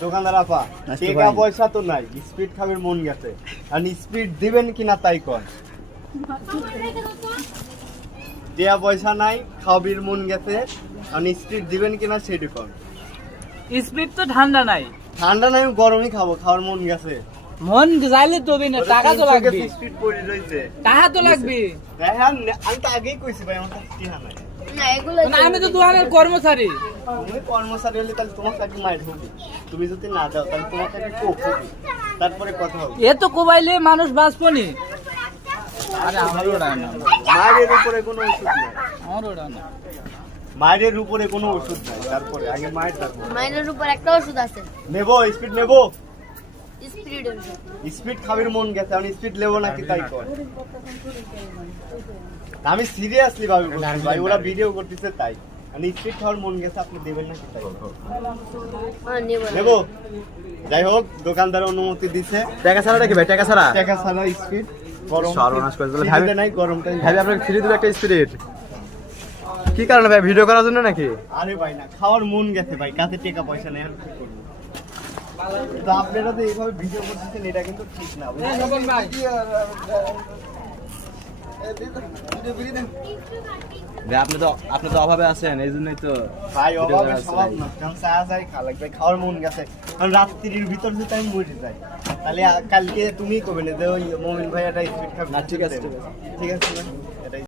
দোকানদার আপা, টাকা পয়সা তো নাই, স্পিড খাবের মন গেছে, আর স্পিড দিবেন কিনা তাই কন। টাকা পয়সা নাই, খাবির মন গেছে, আর স্পিড দিবেন কিনা সেটা কন। স্পিড তো ঠান্ডা নাই, ঠান্ডা নাই, গরমই খাবো, খাওয়ার মন গেছে। মন যাইলে তবে না, টাকা তো লাগবে, স্পিড পড়ে রইছে, টাকা তো লাগবে। আমি তো আগেই কইছি ভাই, আমার কাছে টাকা নাই। আমি তো দোকানের কর্মচারী। তুমি কর্মচারী হলে তাহলে তোমার কাছে মাইর হবে, তুমি যদি না দাও তাহলে তোমার কাছে কোপ হবে, তারপরে কথা হবে। এ তো কোবাইলে মানুষ বাঁচবো নি। আরে আমার ওটা না, মায়ের উপরে কোনো ওষুধ নাই, আমার ওটা না, মায়ের উপরে কোনো ওষুধ নাই, তারপরে আগে মায়ের, তারপরে মাইনের উপর একটা ওষুধ আছে, নেবো স্পিড নেবো। স্পিড ওষুধ। স্পিড খাবির মন গেছে, আমি স্পিড নেবো নাকি তাই কর। আমি সিরিয়াসলি ভাবি বলছি ভাই, ওরা ভিডিও করতেছে তাই, আমি স্পিড খাওয়ার মন গেছে, আপনি দেবেন নাকি তাই হ্যাঁ নেব নেবো। যাই হোক, দোকানদার অনুমতি দিছে। টাকা ছাড়া কি ভাই? টাকা ছাড়া টাকা ছাড়া স্পিড, গরম সর্বনাশ করে দিলে। ভাবি নাই, গরমটা ভাই আপনাকে ফ্রি দিবে একটা স্পিরিট, কি কারণে ভাই? ভিডিও করার জন্য নাকি? আরে ভাই না, খাওয়ার মন গেছে ভাই, কাছে টাকা পয়সা নেই, আর কি করবো। তো আপনারা তো এইভাবে ভিডিও করতেছেন, এটা কিন্তু ঠিক না। আপনি তো অভাবে আছেন, এই জন্যই তো ভাই ভিডিও অভাবে করা আছে স্বভাব ভাই। না, কারণ চা যাই খা লাগবে, খাওয়ার মন গেছে, কারণ রাত্রির ভিতর যদি আমি মরে যাই, তাহলে কালকে তুমি কবে না যে ওই মমিন ভাই একটা স্পিড খাবে। না, ঠিক আছে, ঠিক আছে না?